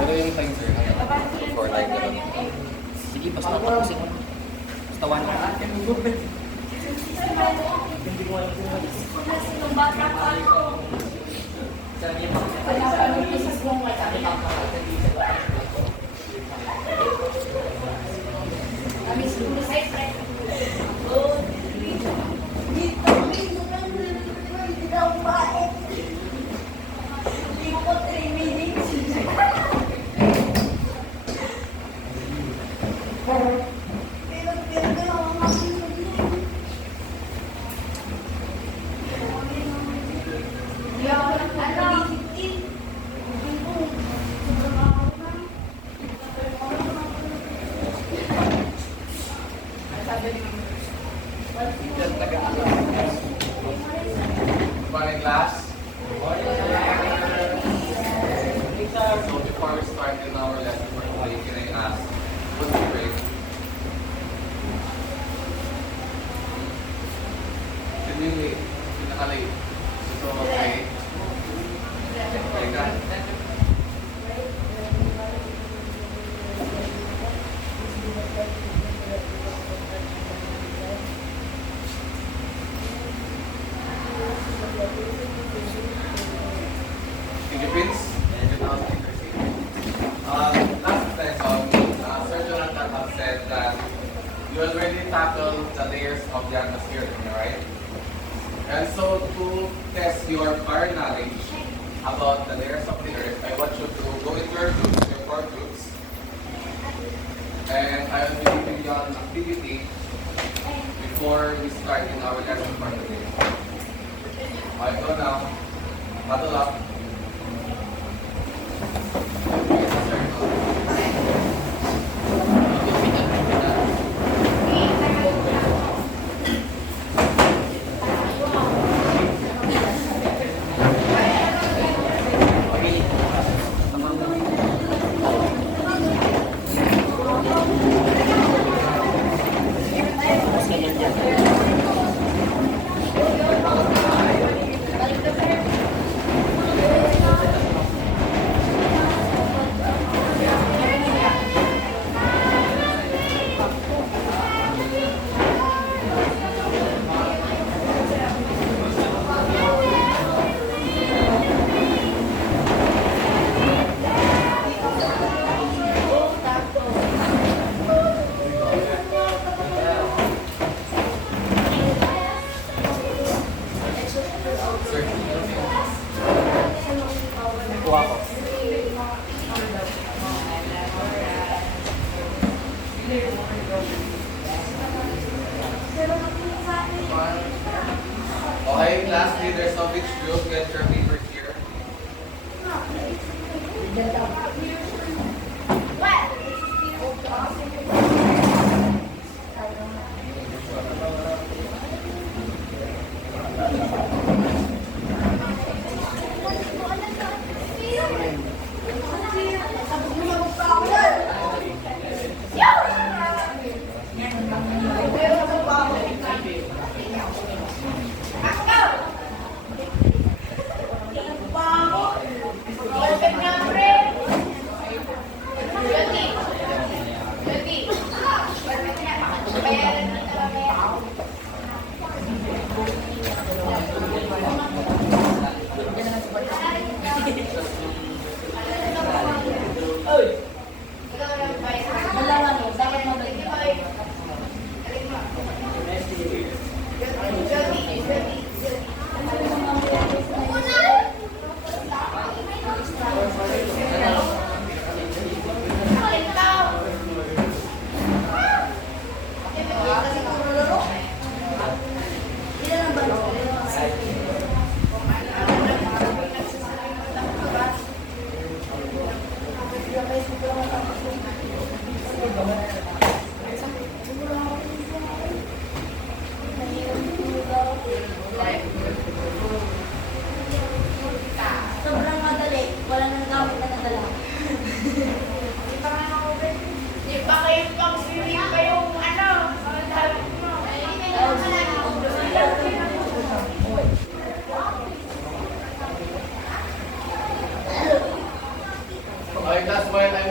Pero yung time sir, for like, sige, basta tapusin ko. Basta one hour. Morning class. So before we start in our lesson for today, can I ask, what's your grade? Can you late? Pinaka-late. So okay. Okay ka? Philippines? Last lesson, Sir Jonathan have said that you already tackled the layers of the atmosphere, am I right? And so to test your prior knowledge about the layers of the earth, I want you to go into your groups, your core groups, and I will be giving you an activity before we start in our lesson for today. Alright, go now. Huddle up. Kuha ko. Okay, class leaders of each group, get your paper here.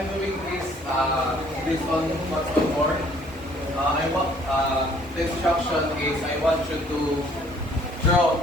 I'm doing this based on what's on board. I want the instruction is I want you to draw.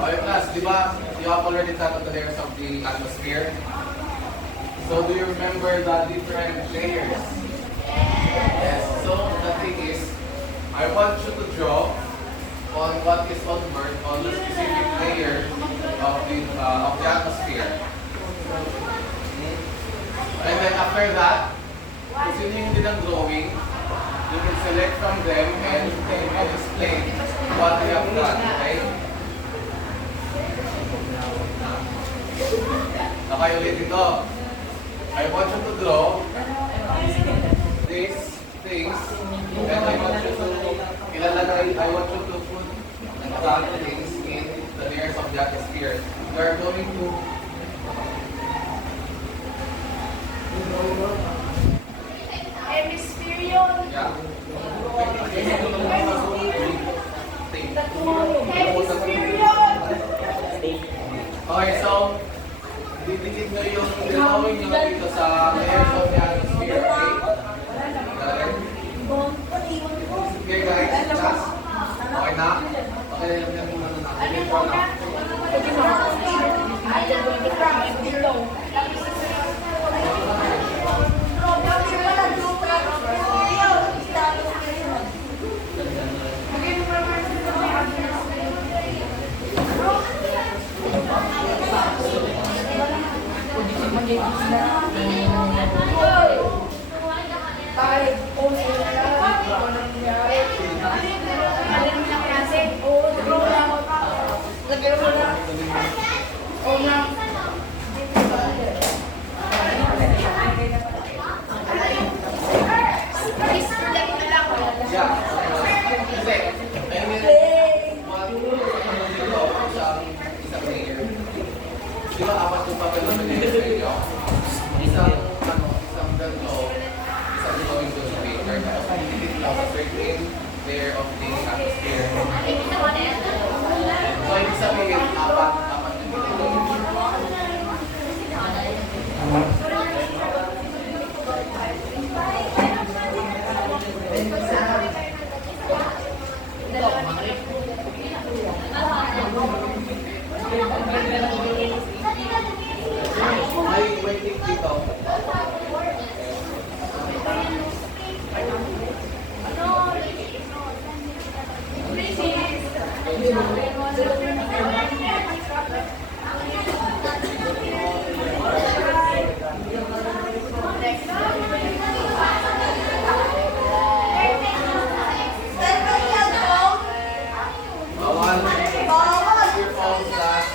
Okay, class, di ba, you have already tackled the layers of the atmosphere? So do you remember the different layers? Yes, so the thing is, I want you to draw on what is on Earth, on the specific layer of the atmosphere. And then after that, kung sino yung din ang drawing, you can select from them and they will explain what they have done, okay? Okay, ulit ito. I want you to draw these things and I want you to I want you to put that things in the layers of the atmosphere. We are going to Hemisphere yun. yeah. Hemisphere yun. Okay, so didikit nyo yung drawing nyo dito sa layers of the atmosphere, okay? Got it? Okay guys, class? Okay na? Okay, yan muna na natin. Ito na. Yeah. Kasi, I mean, dito sa isang layer. Di ba apat yung papel na binigay sa inyo? Isang ganito, isang window sa paper. Dito lang sa certain layer of the atmosphere. So, ibig sabihin, apat na dito. May tip dito. Bawal. Your phone, class.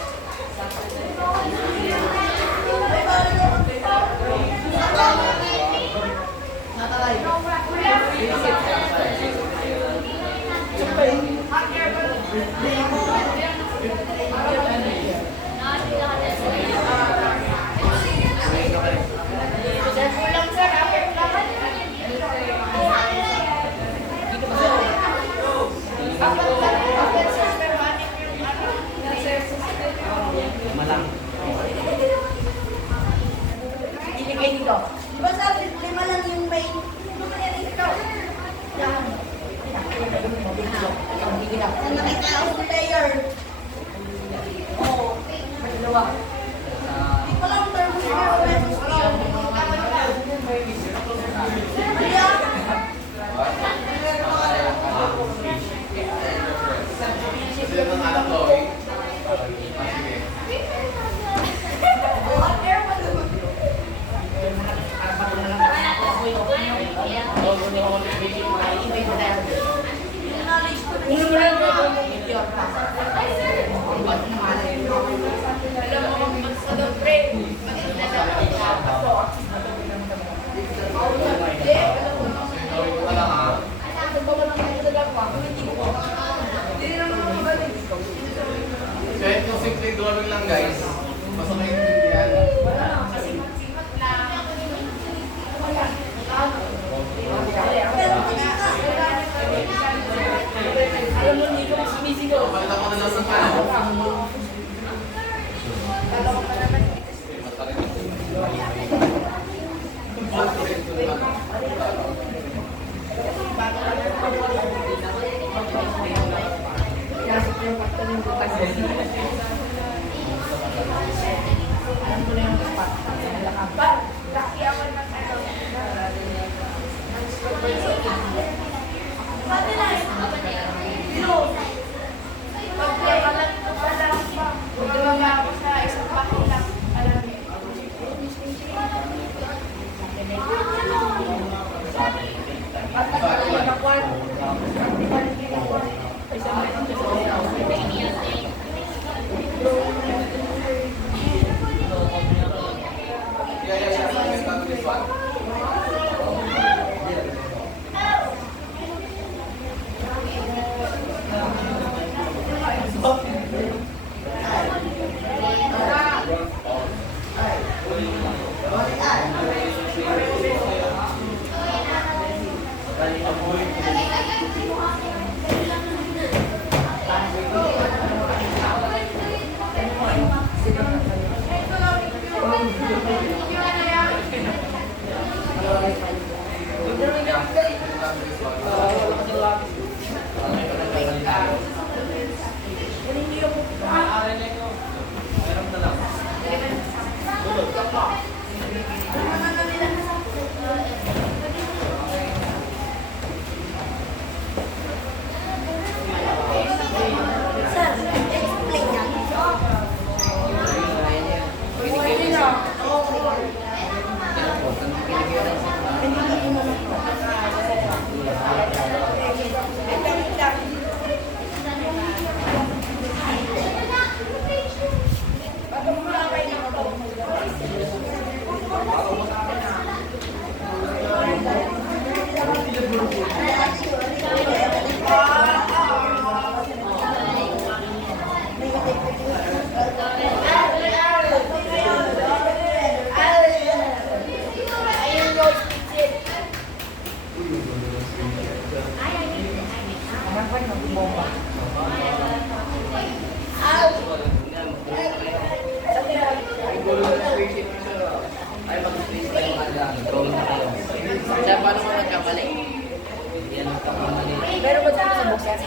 Wala ka. Kahit yung simple drawing lang guys, basta may intindihan. Pakita ko na lang sa panahon. This one. Ay, mag-please tayo drawing na kayo. Kaya paano mo magkamali? Yan ang kamali. Pero ba't sa buksan?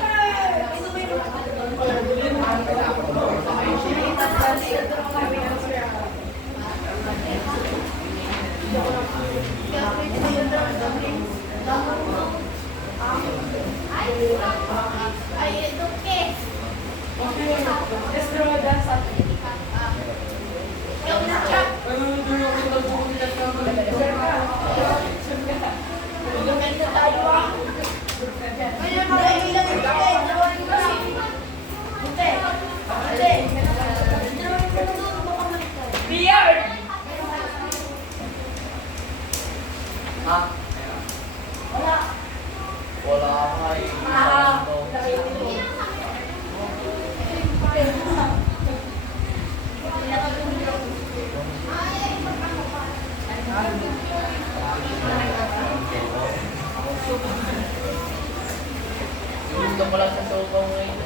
Ay, ito ke. Just draw that sa Yung na-chop. Maganda tayo ah. Ayun, mga ilang ito eh. Drawing mo lang. Ate. Ate. Drawing mo lang. Baka malikay. Beard! Ha? Wala. Wala ka eh. Gusto ko lang sa sopa ngayon.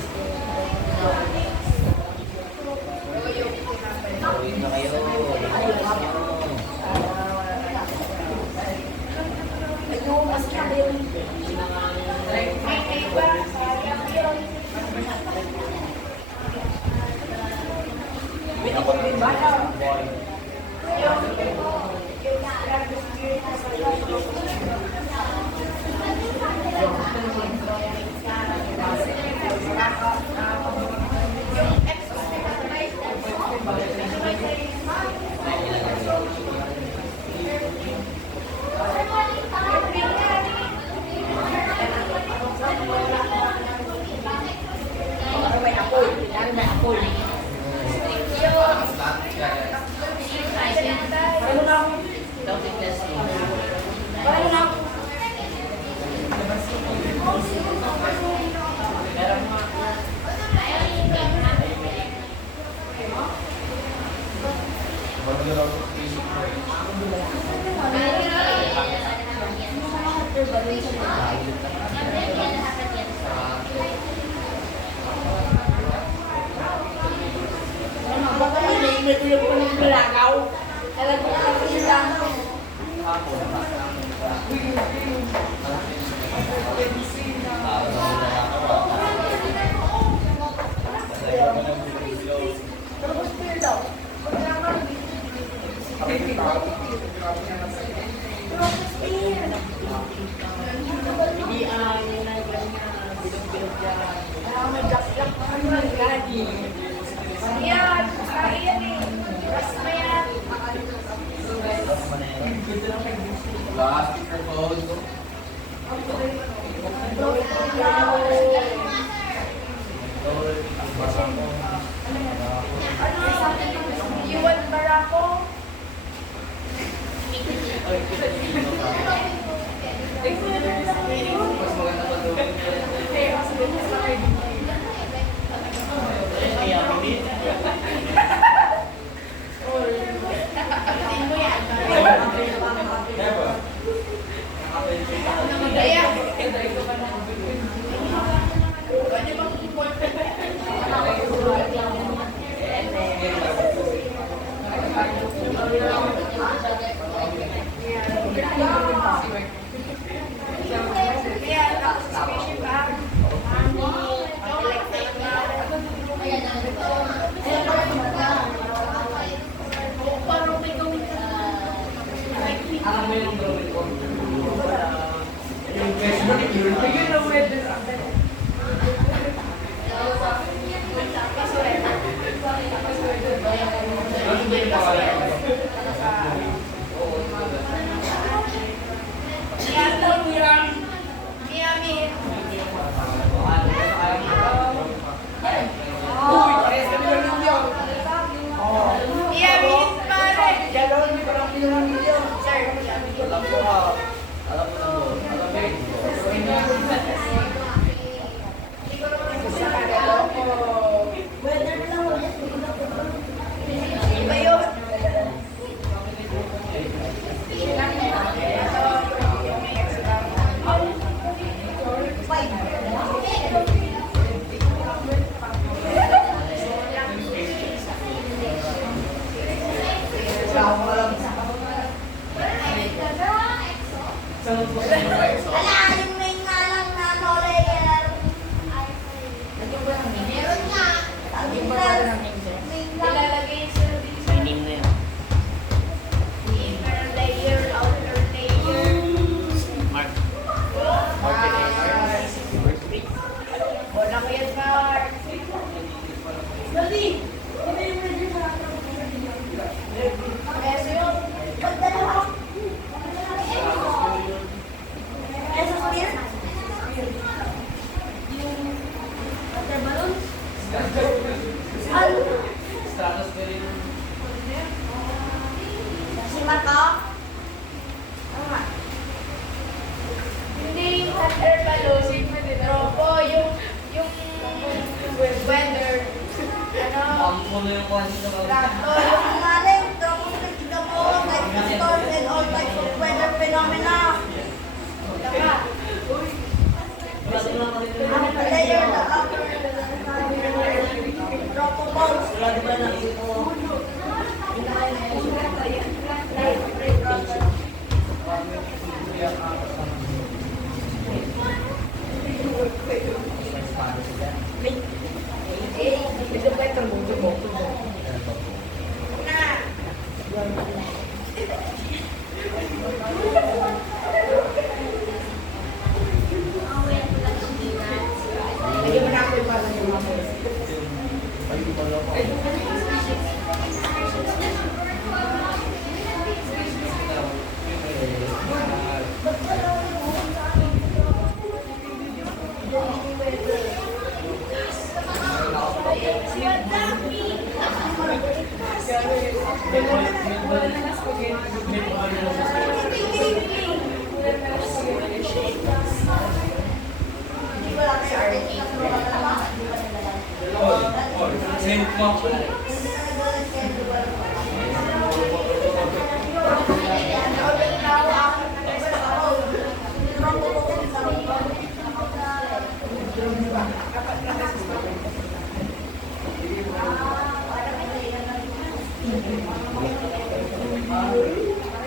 Gawin na kayo. May apoy. May apoy. may kuya po ng malagaw. Talagang nakakita lang. Tapos clear daw. Yan, kaya ni. Basta yan. Last microphone. Iwan Barako.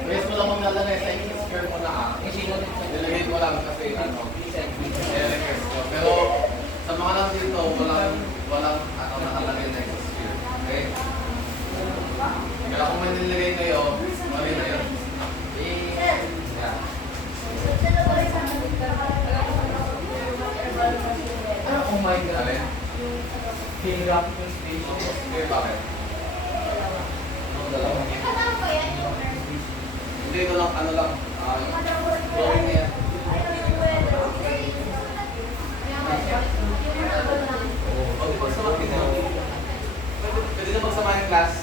Base mo lang maglalagay sa sphere mo na nilagay ko lang kasi i-request ko. Pero sa mga lang dito, walang nakalagay na sphere. Okay? Kaya kung may nilagay kayo, mali na yun. Yeah. Oh my God. Alin? Hirap yung station. Sphere bakit? Dalawa. Hindi, ito lang, drawing na yan. Pwede na magsama yung class.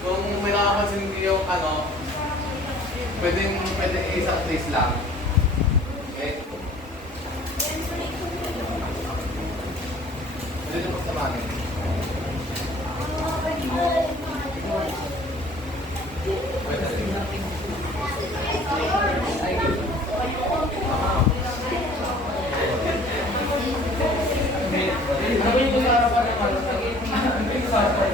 Kung may nakapansin yung pwede isang place lang. Okay? Pwede na magsama yun. Pwede rin. Sabi niyo sa harapan naman, sabi ko sa harapan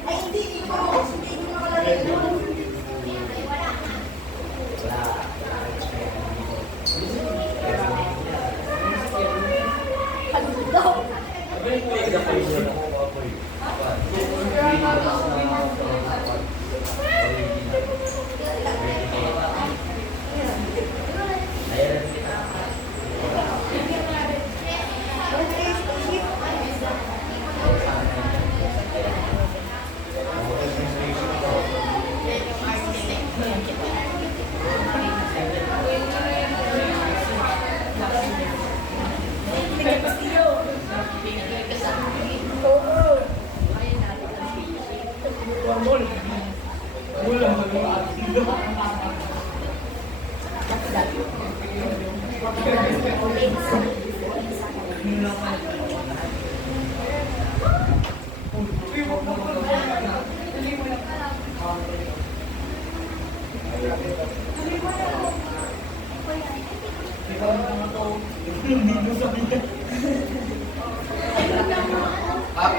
Ay, hindi ko nakalagay doon.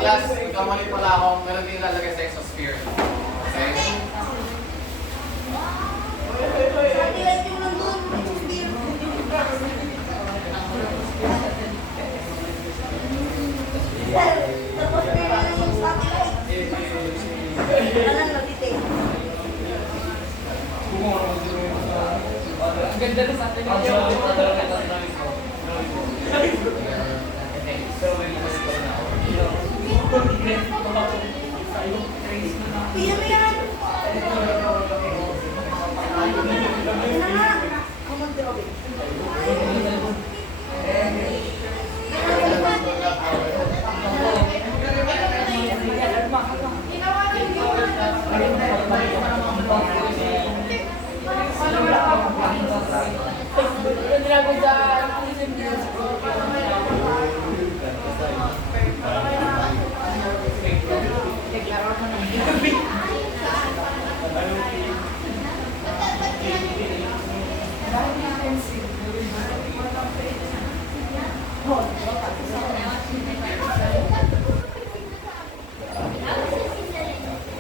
Class, kamali pala ako. Meron din lalagay sa exosphere. Okay? Sabi lang yung nandun. Tapos meron yung satellite. Alam na, titik. Ang ganda na sa atin. Piyan mo yan. Yan na nga. Comment the Robin.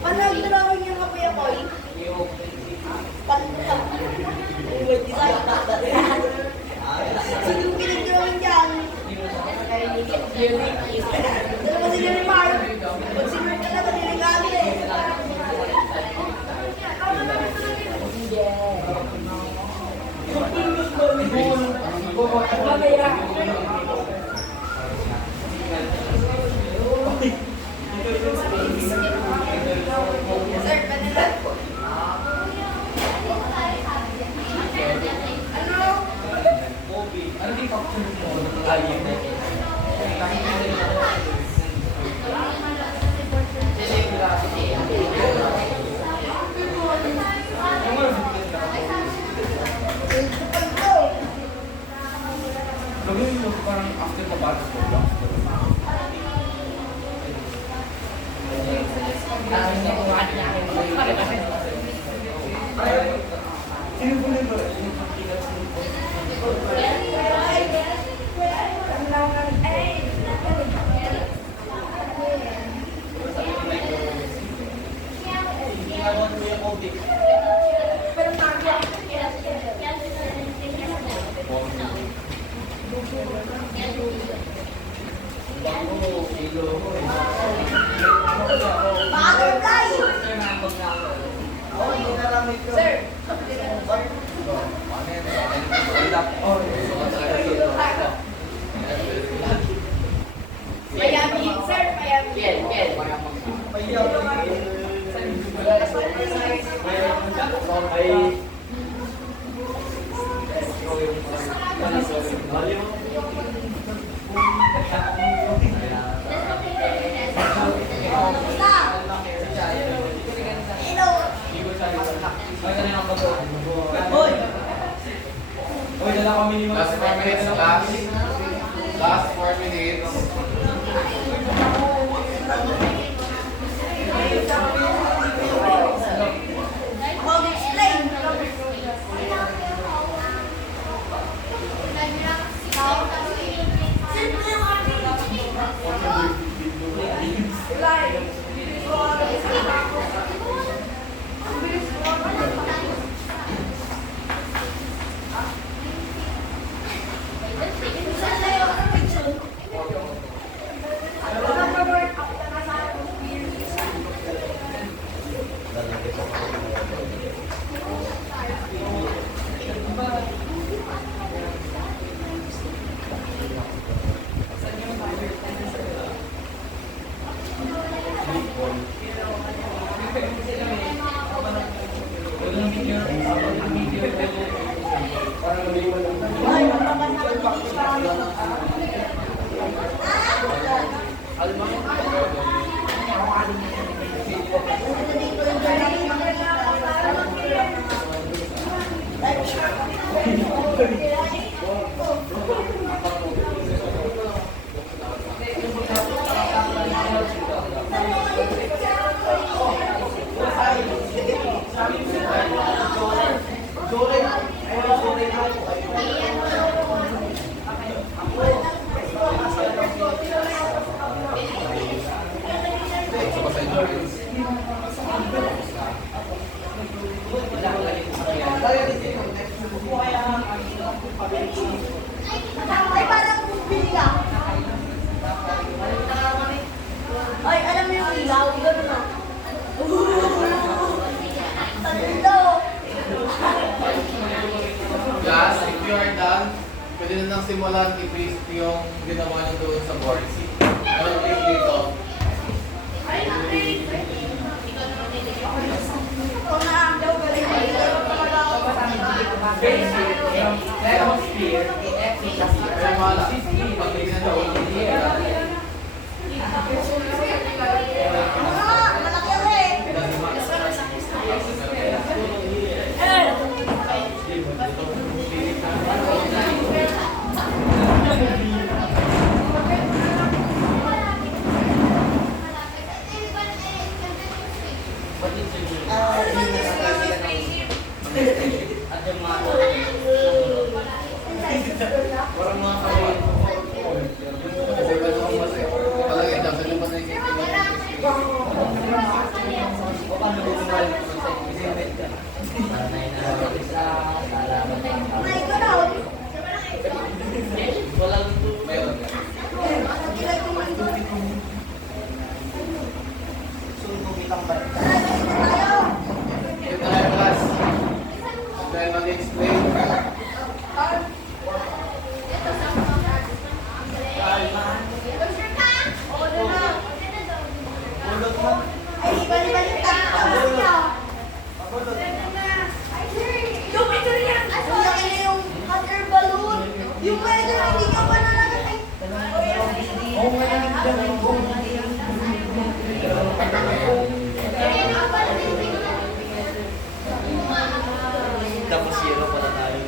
Panagdrawing niya nga po yung boy. Sino yung pinag-drawing dyan? Dalawa si Jerry Mark. Pag si Mark talaga niligado eh. Sir, kanila. Ano? Ano di factor mo? Ayun. Gawin mo parang after the battle ko lang. Butterfly! Sir! Miami, sir, Miami. Basta! Hello! Last 4 minutes, class. Last 4 minutes. Mag-explain! Simple lang Ay, parang bumili ka. Ay, alam mo yung ilaw? Gano'n na. Tanda. Class, if you are done, pwede na nang simulan i-paste yung ginawa nyo doon sa board. Ano click dito? Ito na ang daw galing. Pero mala, pag tignan nyo, Malaki rin. palagay dyan, sa lumang na yung May gano'n. meron yan. Nagkilay ko man doon. Ito na yung class. Dahil mag-explain. Ay, balik-balik tayo. Yung ito yan. Yung laki na yung hot air balloon. Yung medyo hindi ka pa nalagatay. Tapos yelo pala tayo.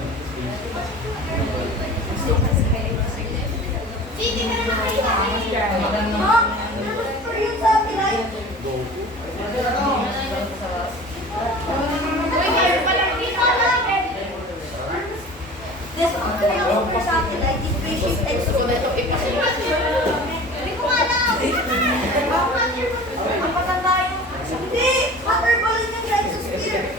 Ha? Transfer yun sa satellite? This transfer satellite is basic exoskeleton. Hindi ko alam. Ang patanda yun. Hindi! Water balloon yung exosphere.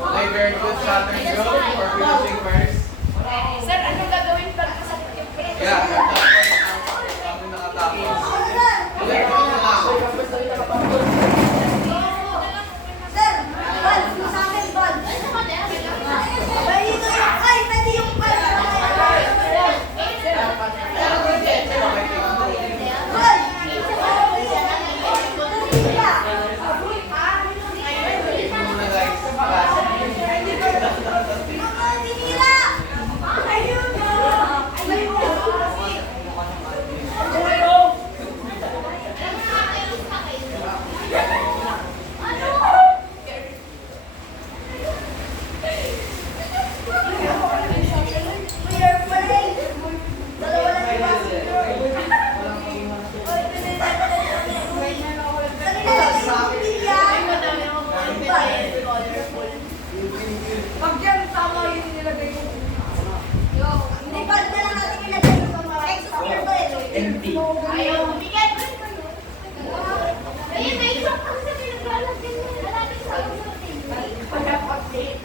Okay, very good. Saturn group for finishing first. Sir, anong gagawin pag masakit yung brain? Yeah, kami nakatapos. Ulit, ito na lang. Sir, bal, sa akin bal. Ay, ito yung, ay, pwede yung bal. Ito muna guys. Class. Mga tinira! Ayun na! We are playing! Dalawa lang yung passenger. Pag yan, tama yung nilagay ko. Hindi pa na lang natin ilagay yung mga exosphere ba eh? Ayaw, umigay. Ayun, may isang kasi sa pinaglalagyan niya. Malapit sa Pag-update.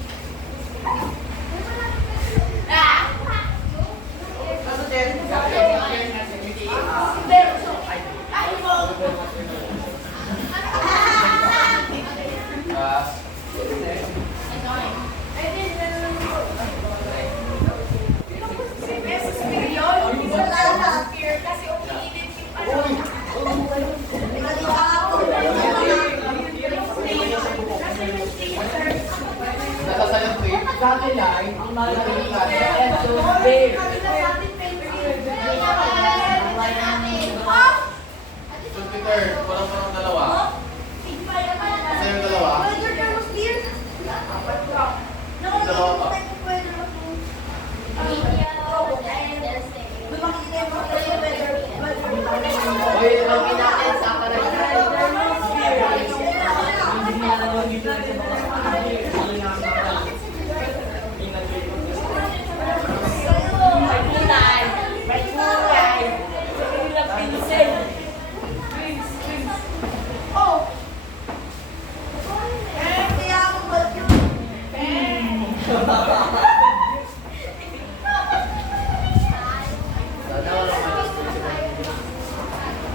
Class. Kasi umiinit yung ano. Nasasayang trip. Satellite, ang malalakas sa exosphere. Jupiter, walang dalawa. Isa yung dalawa. Dalawa pa. Hoy, tumangin natin sa hindi na naman dito sa mga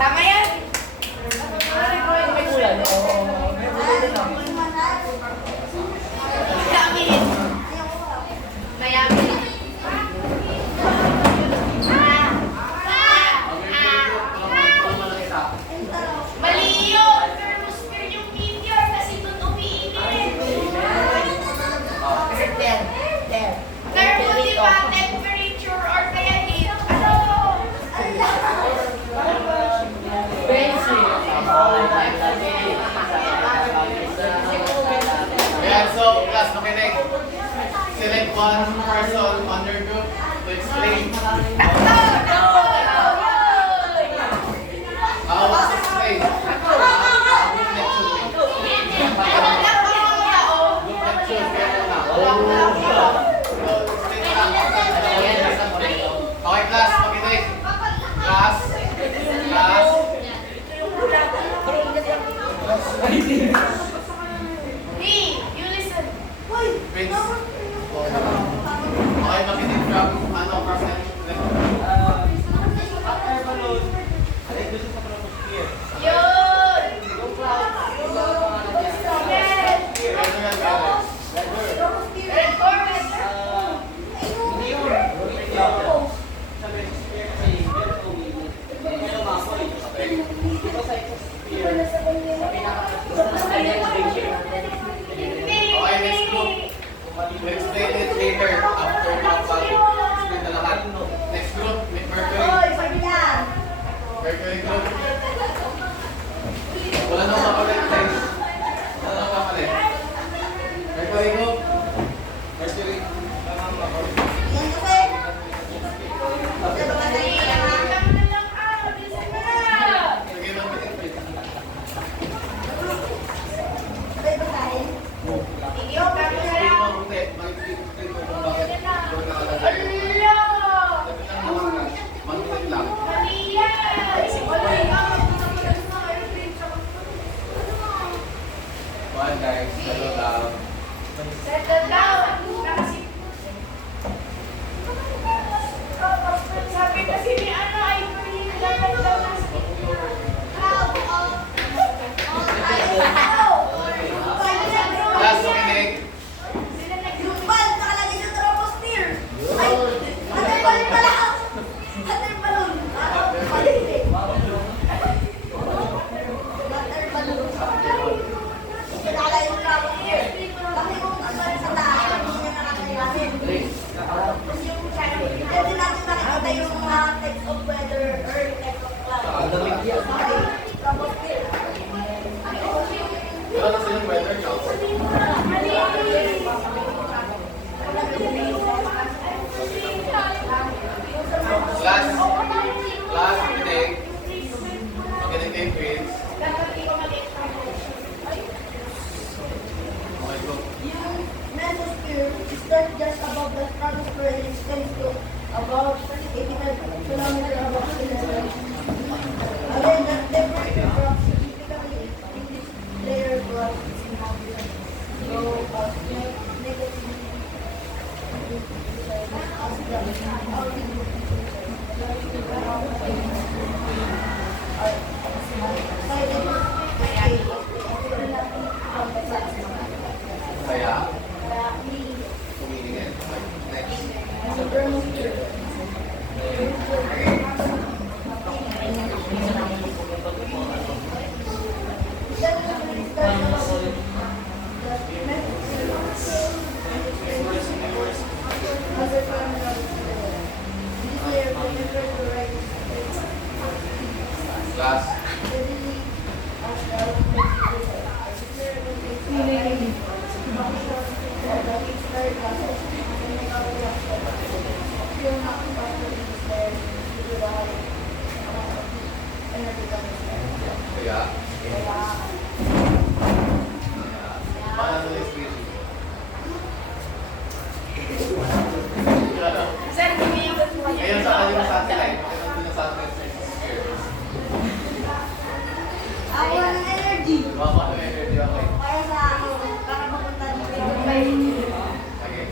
Tama yan? may kulan. Oo. Mayamin. Mayamin. Mali yun! Thermosphere yung meteor kasi doon umiinit. Thermo, di ba? Temperature or kaya heat. Ano? Ayan, so class, makinig. Select one person on your group to explain how was explain. Group lecture. Group lecture, kaya na. So, explain na. Okay, class, makinig. Class. Class. Hey, you listen. Prince. Okay, makinig from, from Yun! Red Corvette. Okay, next group. We'll explain it later after explain na lahat. Next group, Mercury. Mercury group. Wala nang makalit, guys. Wala nang makalit. Mercury group. Mercury. Yan kasi. Pwede natin makikita yung mga text of weather or text of cloud. Tapos, Wala na silang weather jobs. Last today, magandang day, Prince. Okay, go. yung mesosphere is not just above the stratosphere and extends to about 85 kilometers above sea level. Again, the temperature drops significantly in this layer drop. So, negative. Kaya, tumingin. Next. Last. Kaya, paano sa next page? Sir, kumiyot mo yan. Ngayon sa kanyang satellite, mayroon din na satellite sphere. Ako ng energy. Mama, ano energy okay? Para sa para mapunta dito. Okay. Okay.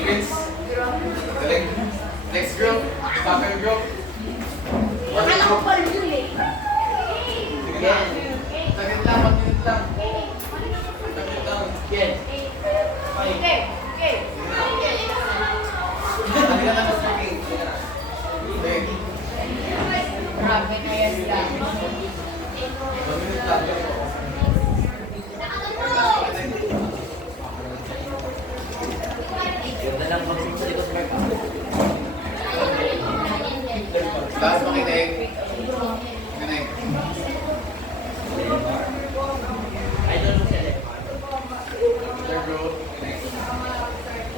Prince. Galing. Next group. Soccer group. Akala ko pa yun eh. Sige na. Saglit lang, 1 minute lang. Saglit lang. Yan. Okay, okay. Saglit lang sa speaking. Sige na. Okay. Grabe na yan lang. 1 minute lang. Yan na lang mag-sing sa likod, Mark. Last makinig. Makinig. Idol mo siya, eh. Third group. Makinig.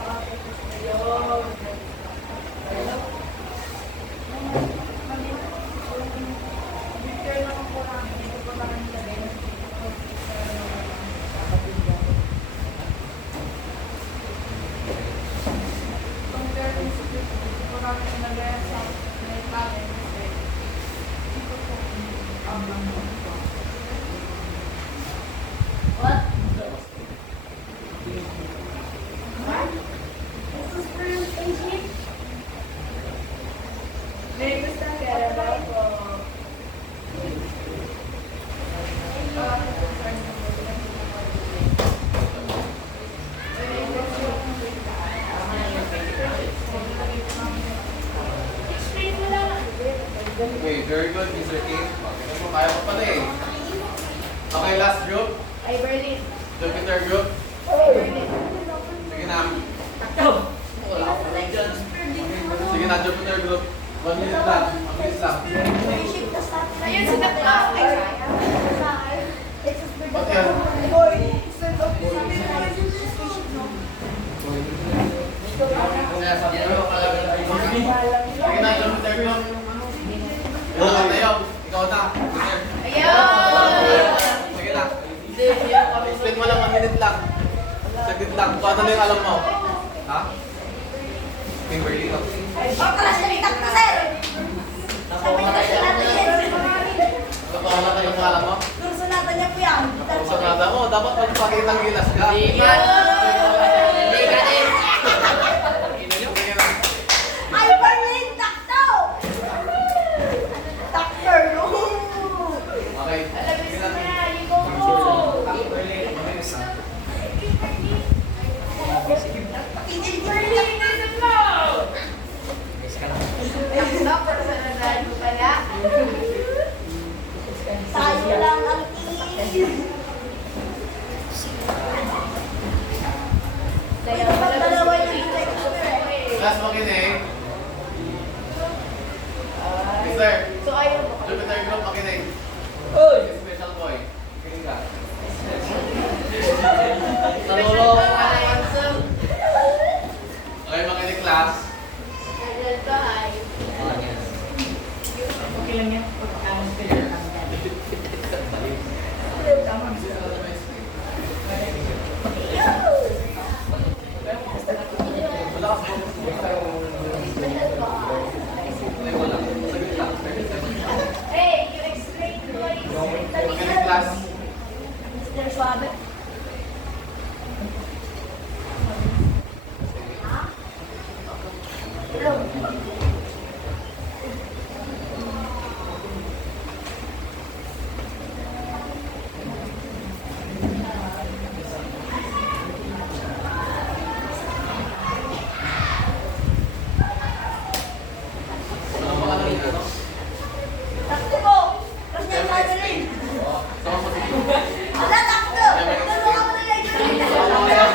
What? What? This is for your patient? Very gusto ang kaya daw po. Explain mo lang. Okay, very good, Mr. King. Okay, mo, kaya mo pala eh. Okay, last group. Ay, Berlin. Jupiter group. Berlin. Sige na. Wala ako na dyan. Sige na, Jupiter group. 1 minute lang. Mabilis lang. Spaceship na sa atin. Ayun, si Dakla. Ay, It's a spaceship. What yan? Boy, spaceship, no? Sige na, Jupiter group. Ikaw na tayo. Ikaw na. Jupiter. Ayun! Sige na. Explain mo lang 1 minute lang. Saglit lang. Kung ano na yung alam mo. Ha? Kimberly ka. Oh, kalas na itak na, sir! Sabi ko sa natin yan. Wala ka yung alam mo? Kursunatan niya po yan. Sa nada mo, dapat magpakitang gilas ka. Hindi ka. Hindi ka din. Sige na. Ay, Berlin, takto! Takto, no? Okay. Alabis Sige mo na. na, you go home. Kitchen Berlin is the flow! Miss ka lang. Takla, personalidad mo pala. tayo lang ang team. makinig. Mister, So, ayaw mo. Jupiter Group, makinig. Uy! Special boy. Kinig ka. Naluloko ka naman, sir. Okay, makinig class. Ganyan ka, ay. Okay lang yan. Pagkakaroon ka yan. Hey, you explain to what you said. Makinig class. Mr. Suave. Anong pangalan niya, no? Takto po! Kasi yung sabi rin. Wala, takto! Tulungan mo na lang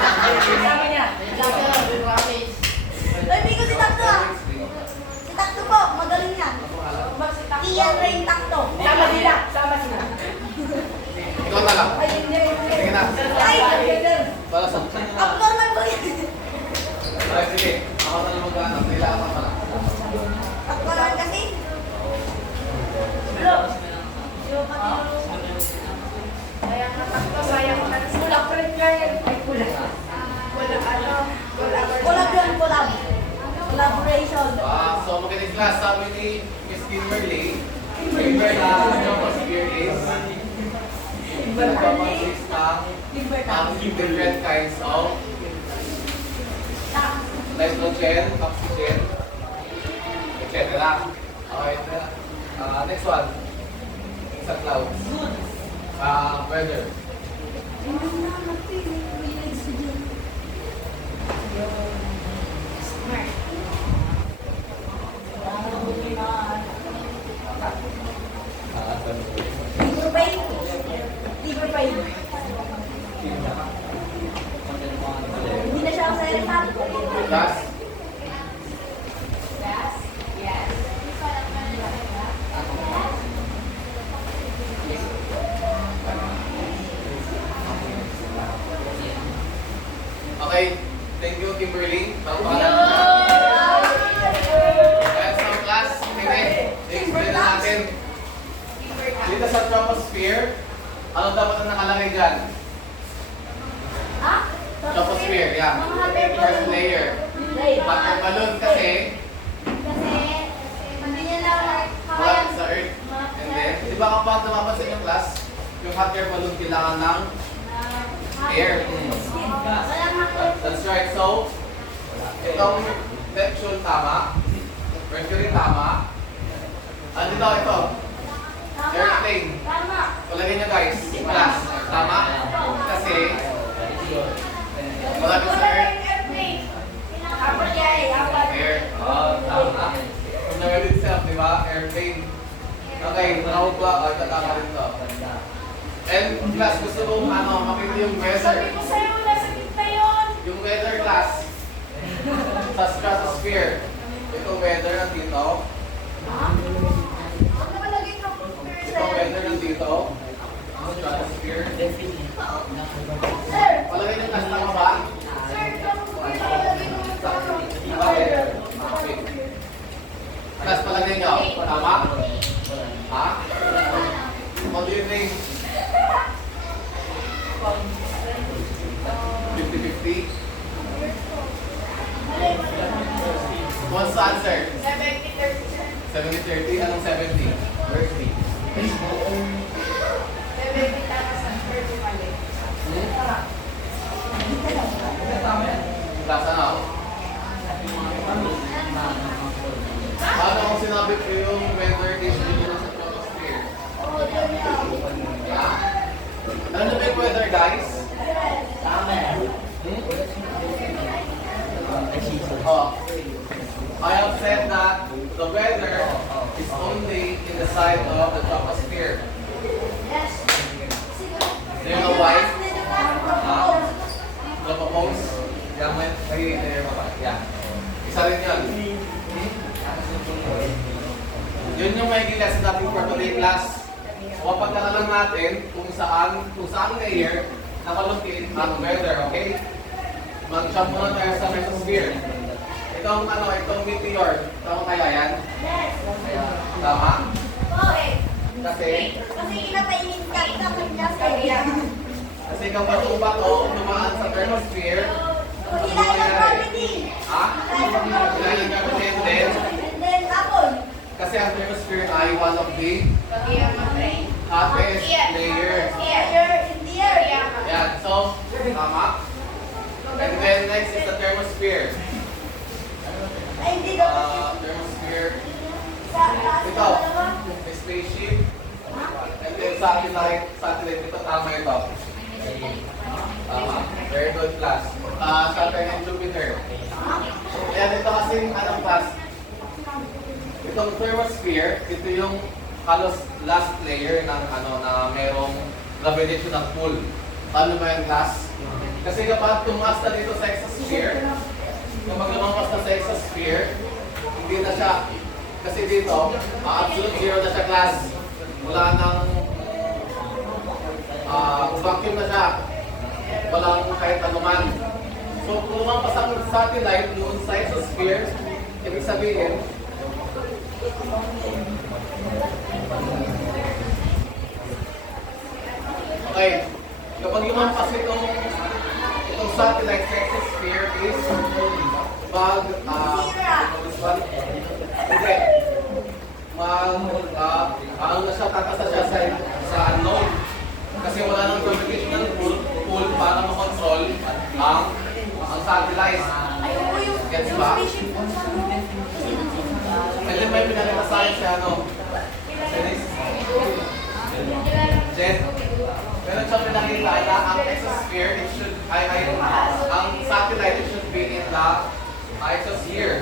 Kasama niya. Ay, hindi ko si Takto ah. Si Takto po, magaling yan. Ian Rain Takto. Sama sila. Sama sila. Ikaw na lang. Ay, hindi. Sige na. Ay, Para sa... abnormal po yan. Ay, sige. Ako na lang mag-anak. Kailangan ka pala. Abnormal kasi. Kaya natakto, sayang na. Wala friend ka yan. Ay, wala. Wala, ano, Collab yun, collab. Collaboration. So, makinig class. Sabi ni Miss Kimberly, favorite troposphere is consist ng different kinds of nitrogen, oxygen, etc. Okay, next one. Sa clouds. Weather. Liver pain. Liver pain. Hindi na siya ang serifat. Gas. Okay, thank you Kimberly. Palakpakan natin. Ayan sa class, explain na natin. Dito sa troposphere, ano dapat ang nakalagay dyan? Ha? Troposphere, yeah. Mga hot air First balloon. layer. Right. Hot air balloon kasi Kasi, hindi niya na wala sa Earth. And then, di ba kapag napapansin yung class, yung hot air balloon kailangan ng air. Walang hot That's right. So, itong Neptune tama, Mercury tama, ano dito ito? Tama. Airplane. Tama. Palagay nyo guys, class, tama? Kasi, malapit sa Earth, Apat yan eh, apat. air. Tama. Kung nag itself, di ba? Airplane. Okay, nakahugla, ito tama rin to. And class, gusto kong makita yung weather. Sabi ko sa'yo, nasa gitna yun. Yung weather class, sa stratosphere, itong weather nandito, Huwag na malagay ka po, itong weather nandito, stratosphere. Sir, Palagay nyo class, tama ba? sir, malagay mo sa Bakit? Okay. Class, palagay nyo, tama? Ha? What do you think? 50-50? What's the answer? 70-30? Anong 70? Where's me? 70 tama sa 30 mali. Class, ano? Paano kung sinabi ko yung weather is dito sa troposphere? Ha? Ano na ba yung weather, guys? Oh, I have said that the weather is only in the side of the troposphere. Yes. Do you know why? Tropopause? Yeah, may there ba? Yeah. Isa rin yun. that's nothing for today class. Mapagkalalan natin kung saan layer nakalukit ang weather, okay? Mag-jump muna tayo sa mesosphere. Itong meteor, tama kaya yan? Yes. Tama? Okay. Kasi Kinakainin ka kanya sa Kasi kapag yung bato dumaan sa thermosphere, Sila yung gravity. ha? Kailangan ka din. And then apple. Kasi ang thermosphere ay one of the hottest layers. Fire in the air. Yan, so, tama. And then next is the thermosphere. Ay, hindi daw. Thermosphere, Sa taas ito, na dalawa. may spaceship. And then satellite, ito tama ito. Tama, very good class. Saturn and Jupiter. Yan, ito kasi class. Itong thermosphere, ito yung halos last layer ng na merong gravitational pull. Paano ba yung class? Kasi kapag tumaas na dito sa exosphere, kapag lumampas na sa exosphere, hindi na siya, kasi dito, absolute zero na siya class. Wala nang vacuum na siya. Walang kahit anuman. So kung lumampas ang satellite noon sa exosphere, ibig sabihin, okay, kapag lumampas itong satellite sa exosphere is this one? Hindi. Ano na siya, tatasa siya sa unknown. Kasi wala nang gravitational pull para makontrol ang satellite. Ayoko yung Gets ba? spaceship ko sa ano. And then may pinakita sa akin siya, Jen, meron siyang pinakita na ang exosphere, ang satellite, it should be in the exosphere.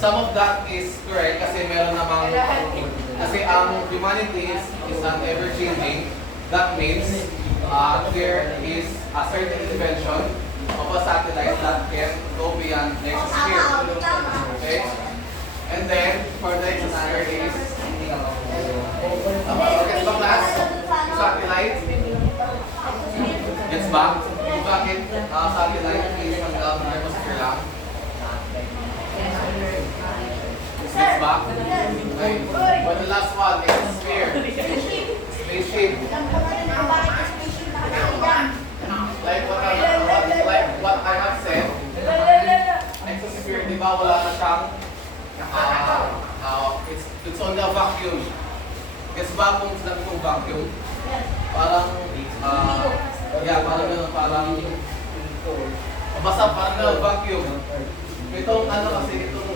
Some of that is correct kasi meron namang, kasi ang humanity is an ever-changing. That means there is a certain dimension of a satellite that can go beyond the exosphere. Okay? And then, for the exosphere is, gets ba class? Satellite? Gets ba? Bakit satellite is hanggang thermosphere lang? Gets ba? Okay. For the last one, exosphere. Spaceship. Like what I have said, exosphere, di ba wala na siyang it's only a vacuum. Gets ba kung sinabi kong vacuum? Parang, parang gano'n, basta parang gano'n, vacuum. Itong kasi, itong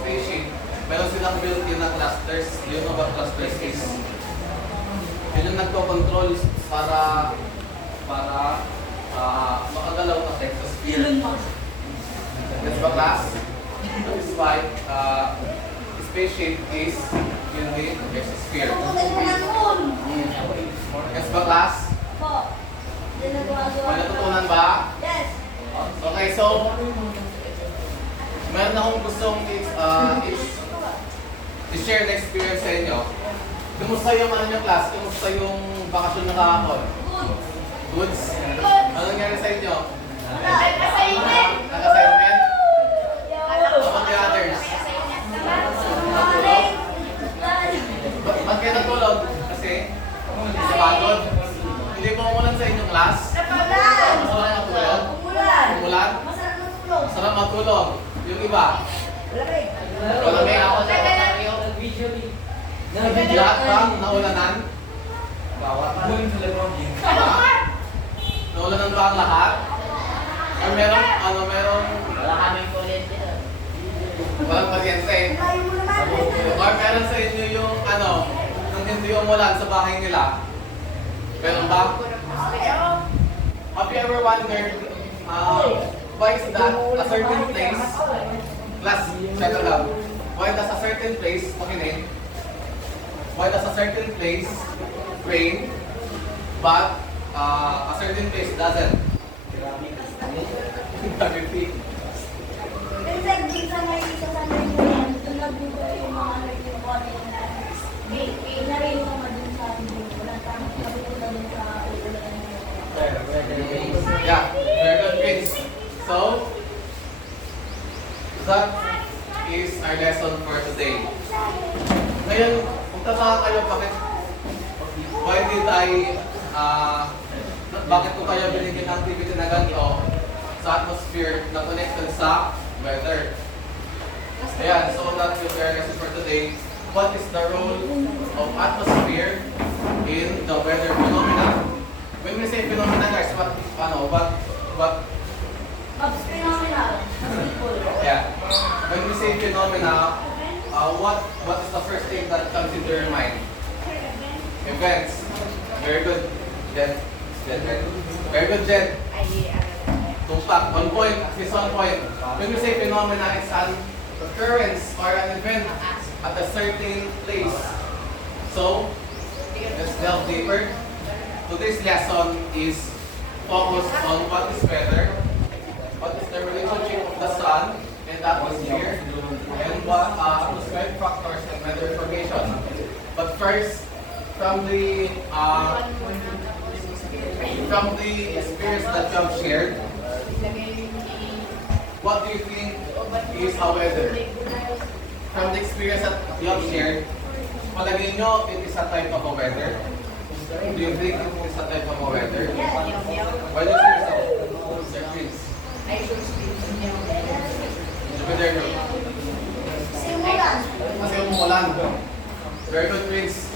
spaceship, meron silang built-in na clusters. Yun ang what clusters is. Yun yung nagko-control para makagalaw ka sa exosphere. Gets ba class? That is why spaceship is in the exosphere. Gets ba class? May natutunan ba? Yes. Okay, so meron akong gustong i-share na experience sa inyo. Kumusta yung class? Kumusta yung bakasyon na kahapon? Goods? Ano nangyari sa inyo? Assignment. Nag-assignment? Kapag the others? Ba't kayo natulog? Kasi? Sa pagod? Hindi po umulan sa inyong class? Umulan natulog? Umulan? Masarap matulog. Yung iba? Malamig? Lahat bang naulanan? Naulanan ba ang lahat? Or merong walang pasyente? Or meron sa inyo yung nang hindi umulan sa bahay nila? Meron ba? Have you ever wondered why is that a certain place? Class, check it out. Why does a certain place, makinig? Why does a certain place rain, but a certain place doesn't? Gravity. Kasi dun sa may isa sa may doon nagbubuo yung mga Pinarino naman dun sa ating wala tayong kapitan dun sa ulan. Yeah, very good, Prince. So, that is our lesson for today. Ngayon, kung tataka kayo, bakit ko kayo binigyan ng activity na ganito sa atmosphere na connected sa weather? Ayan, so that's your lesson for today. What is the role of atmosphere in the weather phenomena? When we say phenomena, guys, what? Pabs phenomenal. Yeah. When we say phenomena, what is the first thing that comes into your mind? Events. Very good, Jen. Very good, Jen. Tumpak. 1 point. This 1 point. When we say phenomena, it's an occurrence or an event at a certain place. So, let's delve deeper. Today's lesson is focused on what is weather, what is the relationship of the sun and the atmosphere, and what atmospheric factors and weather information. But first, from the experience that you have shared, what do you think is a weather? From the experience that you have shared, palagay nyo it is a type of a weather? Do you think it is a type of a weather? Why do you say so? Sir Prince. Weather group. Simulan. Kasi umuulan. Very good, Prince.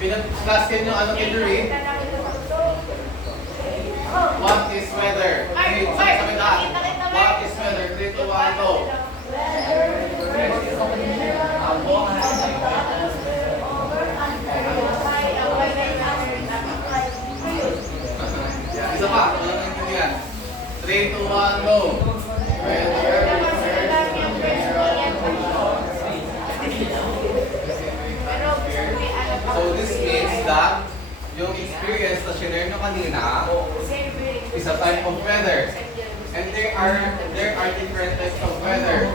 Pinag-class nyo ano theory? What is weather? Read, sabi na. What is weather? 3, 2, 1, go. Isa pa, walang naintindihan. 3, 2, 1, go. Weather. So this means that yung experience na sinare nyo kanina is a type of weather. And there are different types of weather.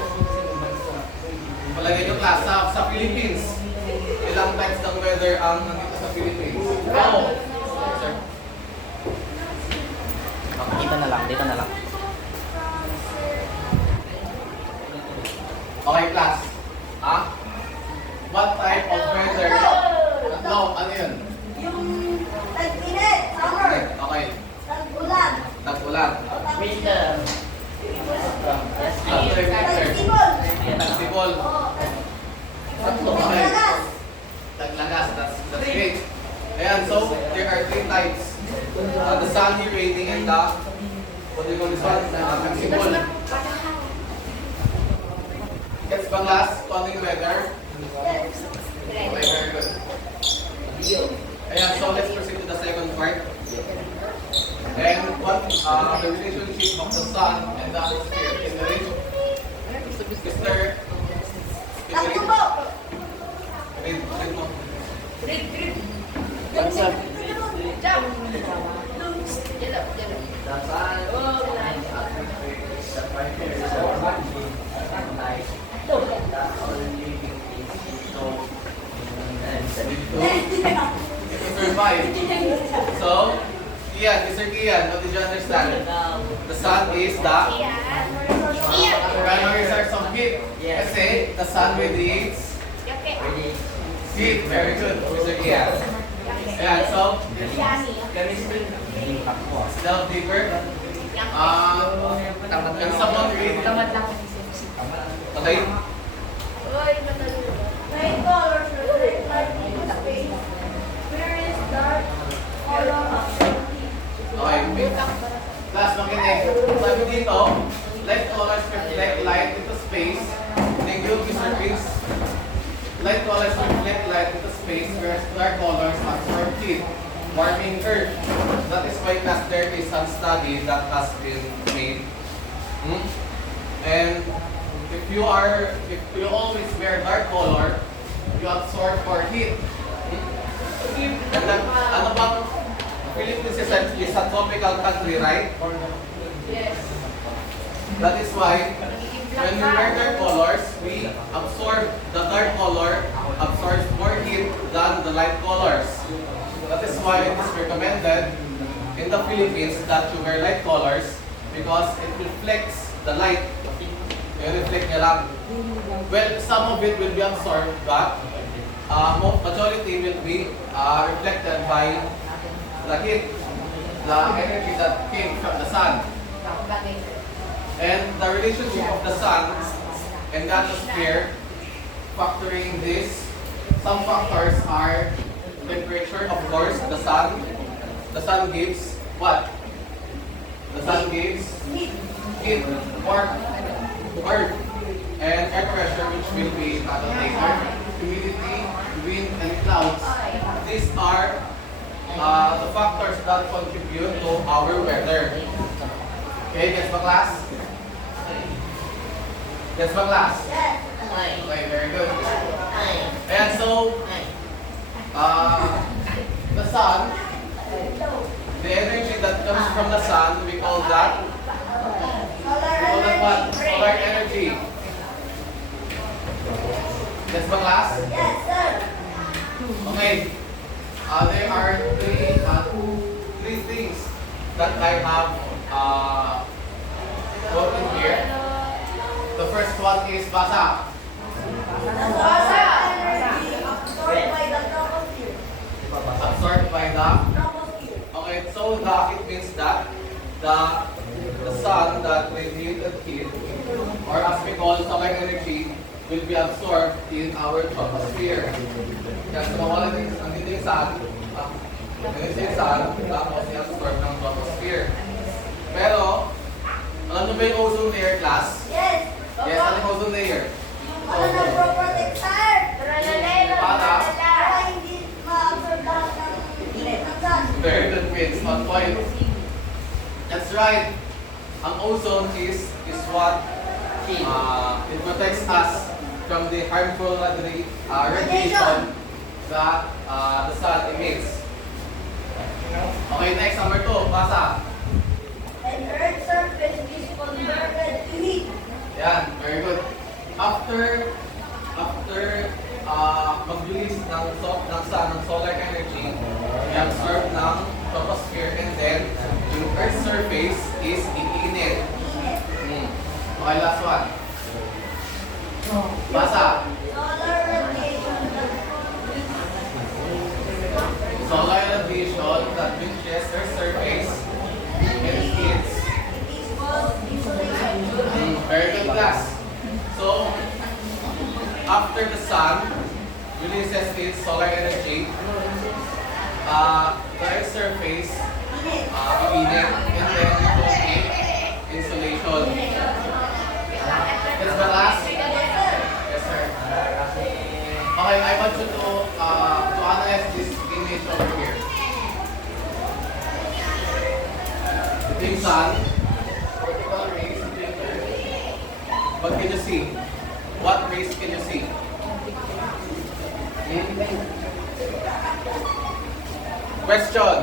Palagay nyo class, sa Philippines, ilang types ng weather ang nandito sa Philippines? Go! Sir. Dito na lang. Okay, class. What type of weather? Tatlo, ano yun? Yung tag-init, summer. Okay, Tag-ulan. tag-ulan. Winter. Tag-sibol. Tag-sibol. Tatlo, okay. Tag-lagas. Taglagas, that's great. Ayan, so there are 3 types. The sunny, raining, and the, what do you call this one? Tag-sibol. Gets ba class? Kung ano yung weather? Okay, very good. Ayan, so let's proceed to the second part. And what the relationship of the sun and the atmosphere in the region. Mr. Tag-tubo. Read mo. Mr. 5. So, Kian, Mr. Kian, what did you understand? The sun is the primary source of heat. Kasi the sun radiates heat. Very good, Mr. Kian. Ayan, so, delve deeper. Can someone read? Okay. Rain colors reflect light into space. Where is dark color activity? Okay. Class, makinig. Sabi dito, light colors reflect light into space. Thank you, Mr. Prince. Light colors reflect light into space, whereas dark colors absorb heat, warming Earth. That is why class there is some study that has been made. And if you always wear dark color, you absorb more heat. And then, ano bang Philippines is a tropical country, right? Yes. That is why when we wear dark colors, we absorb the dark color absorbs more heat than the light colors. That is why it is recommended in the Philippines that you wear light colors because it reflects the light. Reflect niya lang. Well, some of it will be absorbed, but majority will be reflected by the heat, the energy that came from the sun. And the relationship of the sun and the atmosphere, factoring this, some factors are temperature, of course, the sun. The sun gives what? The sun gives heat, warmth, earth, and air pressure, which will be later, humidity, wind, and clouds. These are the factors that contribute to our weather. Okay, gets ba class? Gets ba class? Okay, very good. And so, the sun, the energy that comes from the sun, we call that what? Solar energy. Gets ba class? Yes, sir. Okay. There are three things that I have put in here. The first one is basa. Energy absorbed by the troposphere. Absorbed by the. Troposphere. Okay, so it means that the sun that radiated heat, or as we call solar energy, will be absorbed in our troposphere. Kasi mawala din nandito yung sun, nandito yung sun, tapos i-absorb ng troposphere. Pero, alam nyo ba yung ozone layer, class? Yes. Yes, ano yung ozone layer? Ano na pro-protect sir? Para hindi ma-absorb lahat ng init ng sun. very good Prince, on point. That's right. Ang ozone is what it protects us from the harmful radiation that the sun emits. Okay, next, number 2, basa. And Earth's surface is converted to heat. Yan, very good. After mag-release ng sun, ng solar energy, i-absorb ng troposphere, and then yung Earth's surface is iinit. Okay, last one. Basa. Solar radiation Solar radiation that reaches Earth's surface and hits. is called insolation. Very good, class. So, after the sun releases its solar energy, the Earth's surface init, and then it will make insolation. Yes, ba, class? Yes, sir. Okay, I want you to analyze this image over here. Ito yung sun, vertical rays, ito yung Earth. What can you see? What rays can you see? Question.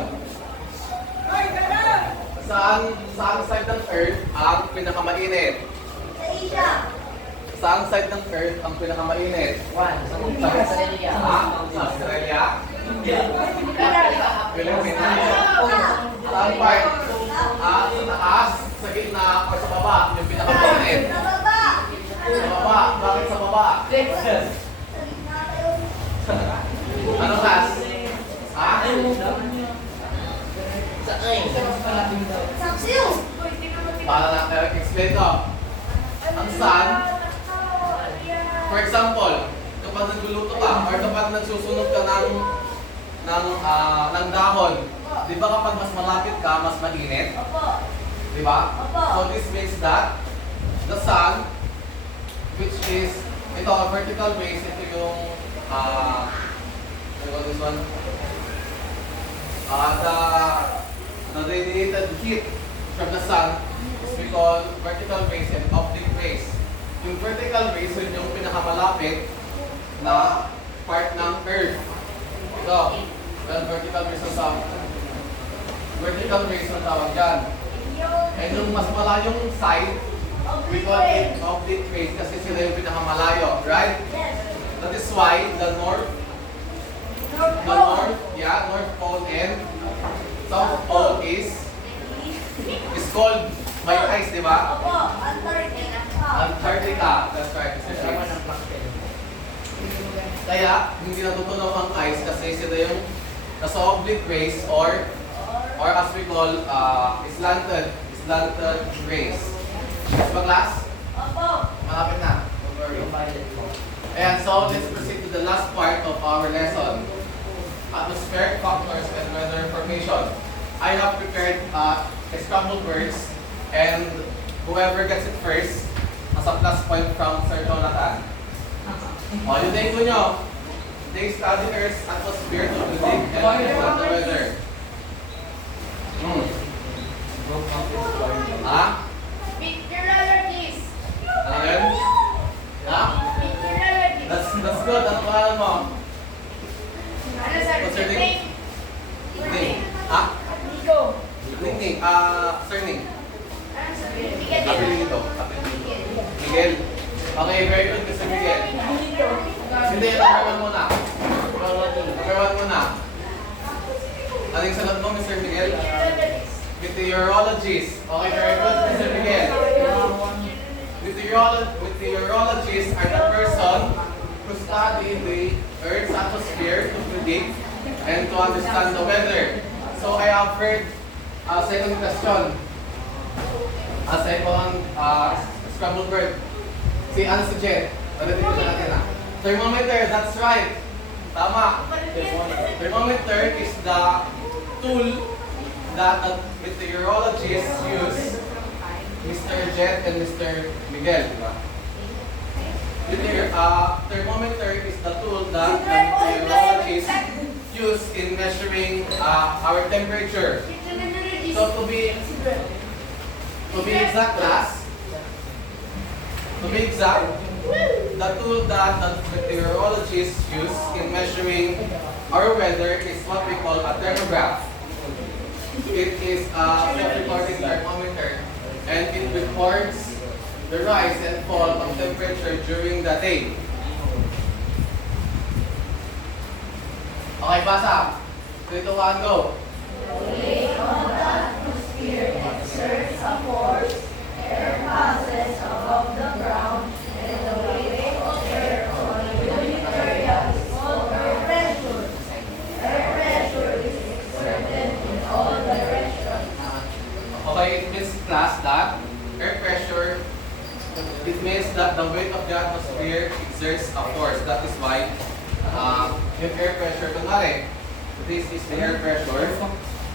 Saan side ng Earth ang pinakamainit? Sa Asia. Saan side ng Earth ang pinakamainit? Sa Australia? Pilipinas? Saan part? Sa taas, sa gitna, o sa baba, yung pinakamainit? Sa baba. Sa baba. Bakit sa baba? Ano, class? Ha? Saksiw. Para lang, explain ko. Ang sun, for example, kapag nagluluto ka, or kapag nagsusunog ka ng dahon, di ba kapag mas malapit ka, mas mainit? Opo. Di ba? Opo. So this means that the sun, which is, ito, vertical rays, ito yung, what do you call this one? The radiated heat from the sun is we call vertical rays and oblique rays. Yung vertical rays, yun yung pinakamalapit na part ng Earth. Ito, well, vertical rays ang tawag. Vertical rays ang tawag dyan. And yung mas malayong side We call it oblique phase kasi sila yung pinakamalayo, right? Yes. That is why the north pole and south pole is called by ice, di ba? Opo, Antarctica. Antarctica. That's right, Mr. James. Kaya, hindi natutunaw ang ice kasi sila yung nasa oblique rays or as we call slanted rays. Yes ba, class? Opo. Malapit na. Don't worry. And so, let's proceed to the last part of our lesson. Atmospheric factors and weather formation. I have prepared scrambled words, and whoever gets it first has a plus point from Sir Jonathan. Yung day ko nyo, they study Earth's atmosphere to predict and predict the weather. Ha? Meteorologist. Ano yun? Ha? Meteorologist. That's good. Ano pangalan mo? Ano sir? What's your name? Name? Ha? Nico. Name? Surname? Ano sir? Bigyan din. Apelido. Miguel. Okay, very good, Mr. Miguel. Hindi, number one muna. Number one muna. Ano yung salat mo, Mr. Miguel? Meteorologist. Meteorologist. Okay, very good, Mr. Miguel. Meteorologists are the person who study the Earth's atmosphere to predict and to understand the weather. So I have heard second question. Second scrambled word. Ano si Jet? Pagdating ko siya natin Thermometer, that's right. Tama. Thermometer is the tool that the meteorologists use. Mr. Jet and Mr. Miguel, di ba? Thermometer is the tool that the meteorologists use in measuring our temperature. So to be exact, class, the tool that the meteorologists use in measuring our weather is what we call a thermograph. It is a self-recording thermometer, and it records the rise and fall of temperature during the day. Okay, basa. 3, 2, 1, go. Okay, it means class that air pressure, it means that the weight of the atmosphere exerts a force. That is why yung air pressure, kunwari, this is the air pressure,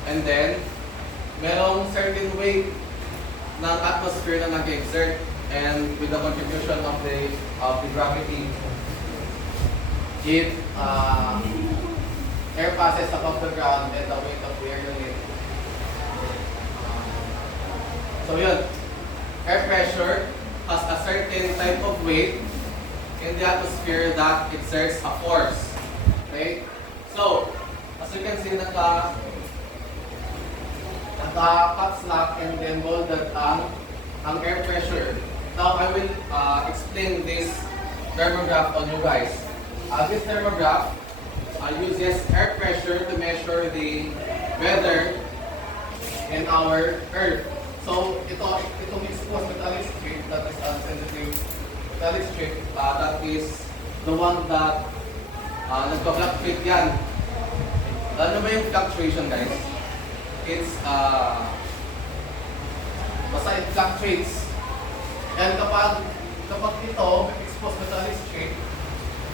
and then merong certain weight ng atmosphere na nag-exert, and with the contribution of the gravity, it air passes above the ground and the weight of the air unit. So yun, air pressure has a certain type of weight in the atmosphere that exerts a force. Okay? So, as you can see, naka-capslock and then bolded ang air pressure. Now, I will explain this thermograph on you guys. This thermograph uses air pressure to measure the weather in our Earth. So, itong exposed metallic strip, that is unsensitive metallic strip, that is the one that nagpa-fluctuate yan. Alam nyo ba yung fluctuation, guys? It's, basta it fluctuates. And kapag ito, exposed metallic strip,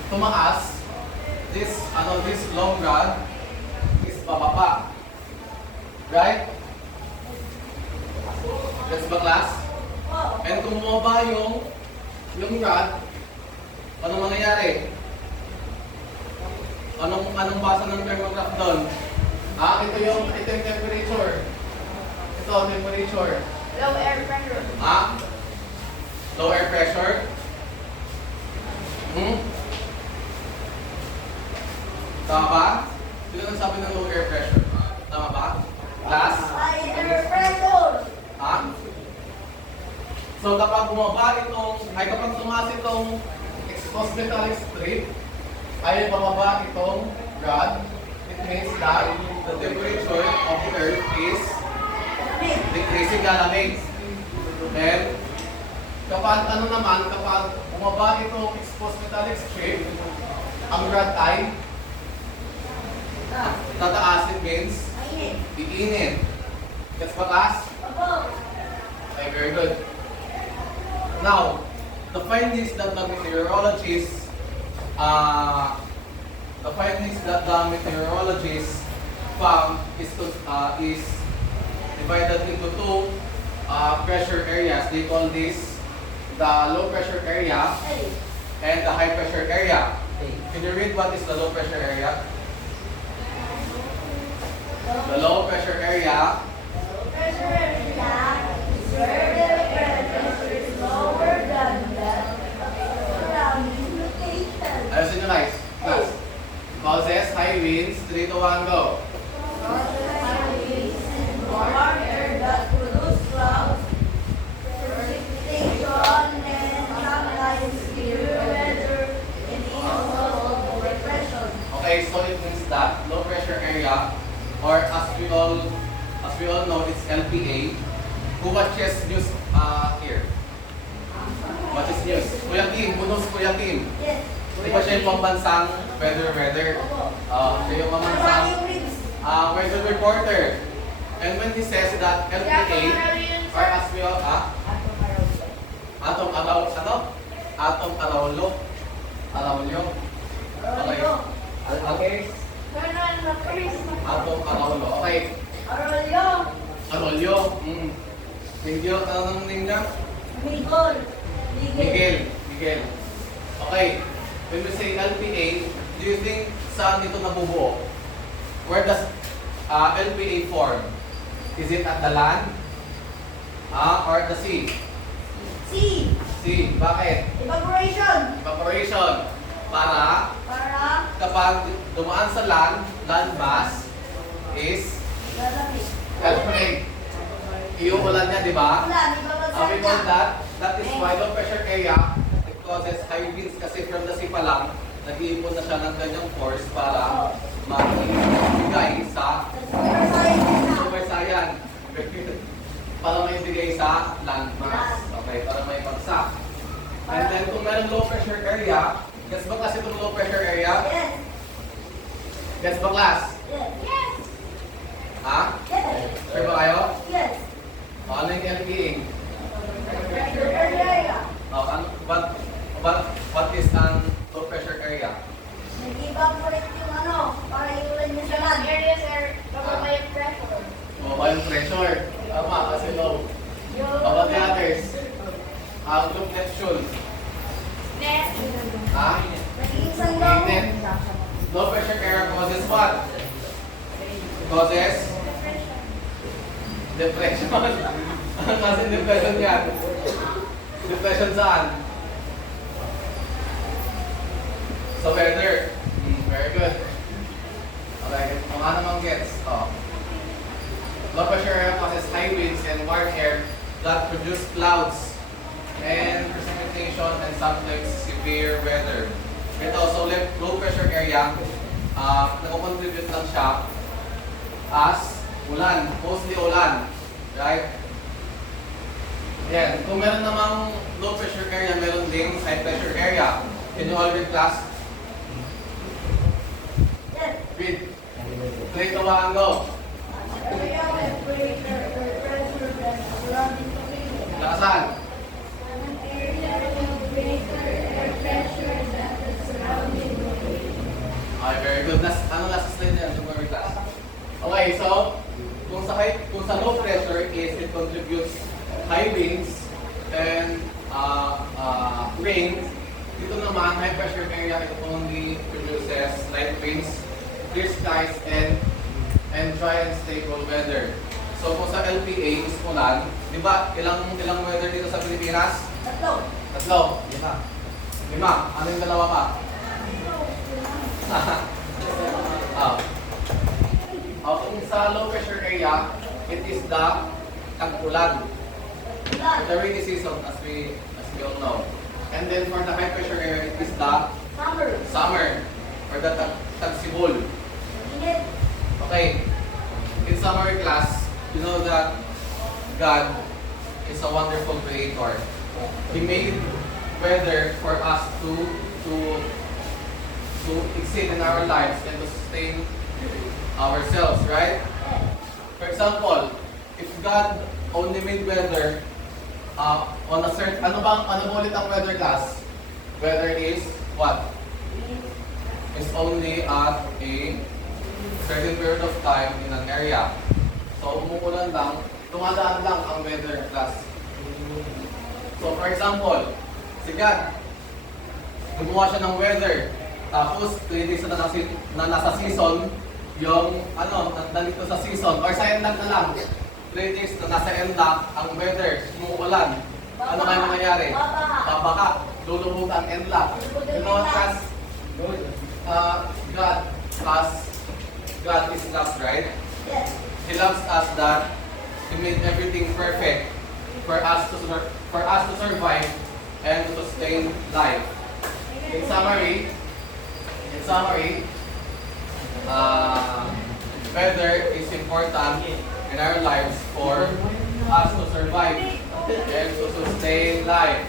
tumaas, this long rod is bababa. Right? That's ba, class? And kung bumaba yung rod, anong mangyayari? Anong basa ng thermograph doon? Ito yung temperature. Ito, temperature. Low air pressure. Low air pressure. Tama ba? Sino nagsabi ng low air pressure? Tama ba? Class? High air pressure. So kapag kapag tumaas itong exposed metallic strip, ay bababa itong rod, it means that the temperature of the earth is decreasing galamig. And kapag kapag bumaba itong exposed metallic strip, ang rod ay tataas, it means iinit. Gets ba, class? Okay, very good. Now, the findings that the meteorologists found is divided into two pressure areas. They call this the low pressure area and the high pressure area. Can you read what is the low pressure area? The low pressure area ayusin nyo guys. Class. Causes high winds. 3, 2, 1, go. Okay, so it means that low pressure area, or as we all know, it's LPA. Who watches news here? Watches news. Kuya Kim, who knows Kuya Kim? Di ba siya yung pambansang weather? Siya yung pambansang weather reporter. And when he says that LPA, or as we all, Atom Araulo. Okay. Atom Araulo. Okay. Arroyo. Thank you. Anong name niya? Miguel. Okay. When we say LPA, do you think saan ito nabubuo? Where does LPA form? Is it at the land? Or at the sea? Sea. Bakit? Evaporation. Para kapag dumaan sa land mass is LPA. Iuulan niya, di ba? We call that is why low pressure area, it causes high winds kasi from the sea pa lang, nag-iipon na siya ng ganyang force para maibigay sa super saiyan. Para maibigay sa landmass. Okay, para may pagsak. And then kung meron low pressure area, gets ba class itong low pressure area? Gets ba class? Sure ba kayo? Ano yung LPA? What is an low pressure area? Mobile pressure. Tama, kasi low. How about the others? Group Neptune. Net. Low pressure area causes what? Causes? Depression. Kasi depression yan. Depression saan? Sa weather. Very good. Okay, kung ano namang gets. Low pressure area causes high winds and warm air that produce clouds and precipitation and sometimes severe weather. Ito, so low pressure area, nag-contribute lang siya as ulan, mostly ulan, right? Yan, kung meron namang low pressure area, meron din high pressure area. Can you all read, class? Read. Play to one, go. Lakasan. Okay, very good. Ano last slide na yan? Super class. Okay, so kung sa low pressure is it contributes high winds and rain. Dito naman, high pressure area, it only produces light winds, clear skies, and dry and stable weather. So kung sa LPA is ulan, di ba ilang weather dito sa Pilipinas? Tatlo. Lima. Ano yung dalawa pa? Kung sa low pressure area, it is the tag-ulan. The rainy season, as we all know. And then for the high pressure area, it is the Summer. summer or the tagsibol. Init. Okay. In summary class, you know that God is a wonderful creator. He made weather for us to exist in our lives and to sustain ourselves, right? For example, if God only made weather on a certain, ano ba ulit ang weather class? Weather is what? It's only at a certain period of time in an area. So umuulan lang, tumadaan lang ang weather class. So for example, si God, gumawa siya ng weather. Tapos, 3 days na nasa season, yung nandito sa season, or sa end na lang, 3 days na nasa end na ang weather, umuulan. Ano kaya mangyayari? Babaka, lulubog ang end lock. You know what, class? God is love, right? Yes. He loves us that He made everything perfect for us to survive and to sustain life. In summary, weather is important in our lives for us to survive and to sustain life.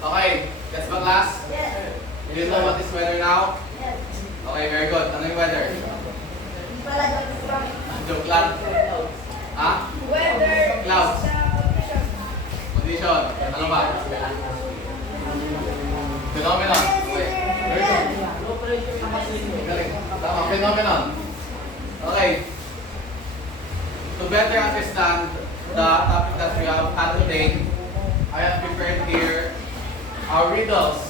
Okay, that's my class. Yes. Do you know what is weather now? Yes. Okay, very good. Ano yung weather? Hindi pala joke. Joke lang. Ha? Weather. Clouds. Condition. Ano ba? Phenomenon. Okay. Very good. Galing. Tama, phenomenon. Okay. To better understand the topic that we have had today, I have prepared here our riddles.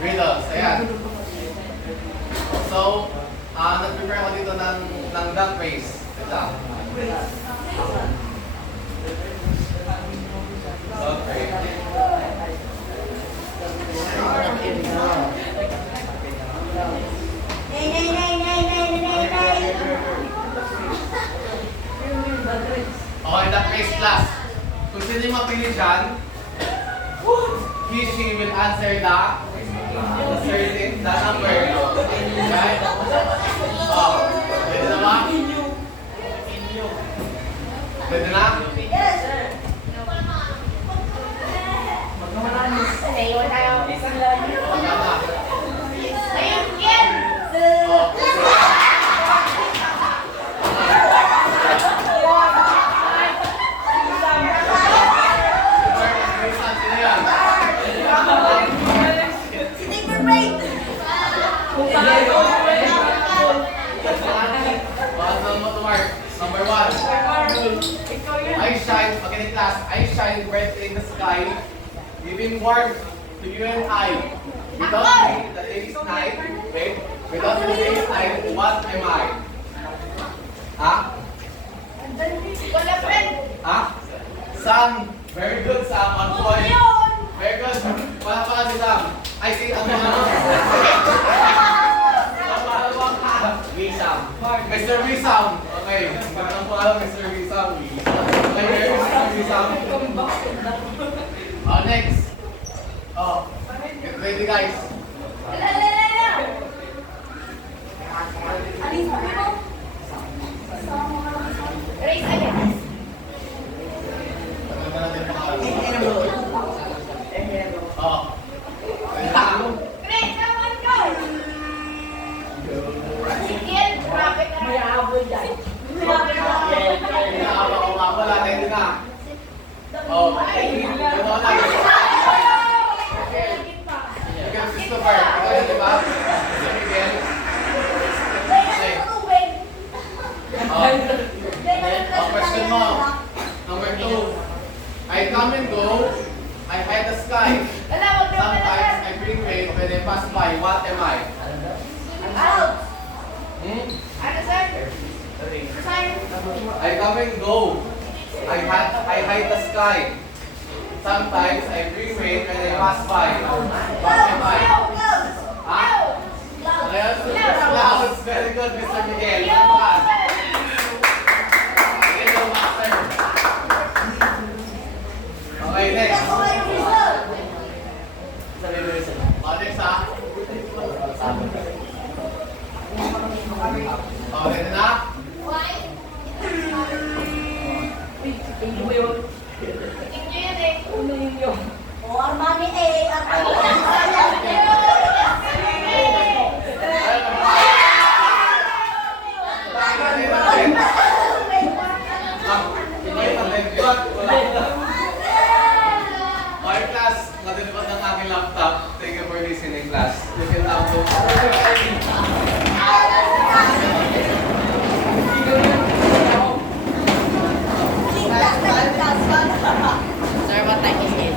Riddles, ayan. So, nag-prepare ako dito ng duck race. Ito. Duck race. Okay, duck race class. Kung sino yung mapili dyan, she will answer the certain, the number. Right? Oh, pwede na ba? Pwede na? Yes. Naiwan tayo. Tama. Ayun, yan. Oh. Sino yan? Sleeper break. Ano mo to, Mark? Number 1. I shine, okay, class. I shine bright in the sky, giving warmth to you and I. Without me, the day is night. Wait, without me, the day is night. What am I? Ha? Wala friend. Ha? Sam. Very good, Sam. 1 point. Very good. Wala pala si Sam. I see ang mga Napahalawang ka. Wisam. Mr. Wisam. Okay. Ang pangalan, Mr. Wisam. Okay, Mr. Wisam. Oh, next. Oh. Get ready, guys. Race again. Tagal ba natin ang pangalan? Oh. Chris, come on, go. Sige, rapid na. May habol dyan. Inaabang ko nga pala. Ready na. Oh. Ito na. Miguel Christopher. Ikaw yun, di ba? Si Miguel. Okay. Question mo. Number 2. I come and go. I hide the sky. Wala, wag na Sometimes I bring rain when I pass by. What am I? Out. Hmm? Ano, sir? Sir? I come and go. I hide the sky. Sometimes I bring rain when I pass by. What am I? Ha? Clouds. Very good, Mr. Miguel. Yo! Miguel, your master. next. Ako nga yung result. Next ha. Okay na? Why? Tingin mo yun. Tingnan nyo yan eh. Ano yun yun? O, Armani A, Armani A. Okay class, natipad ng aking laptop. Thank you for listening class. You can now go. Sir, what time is it?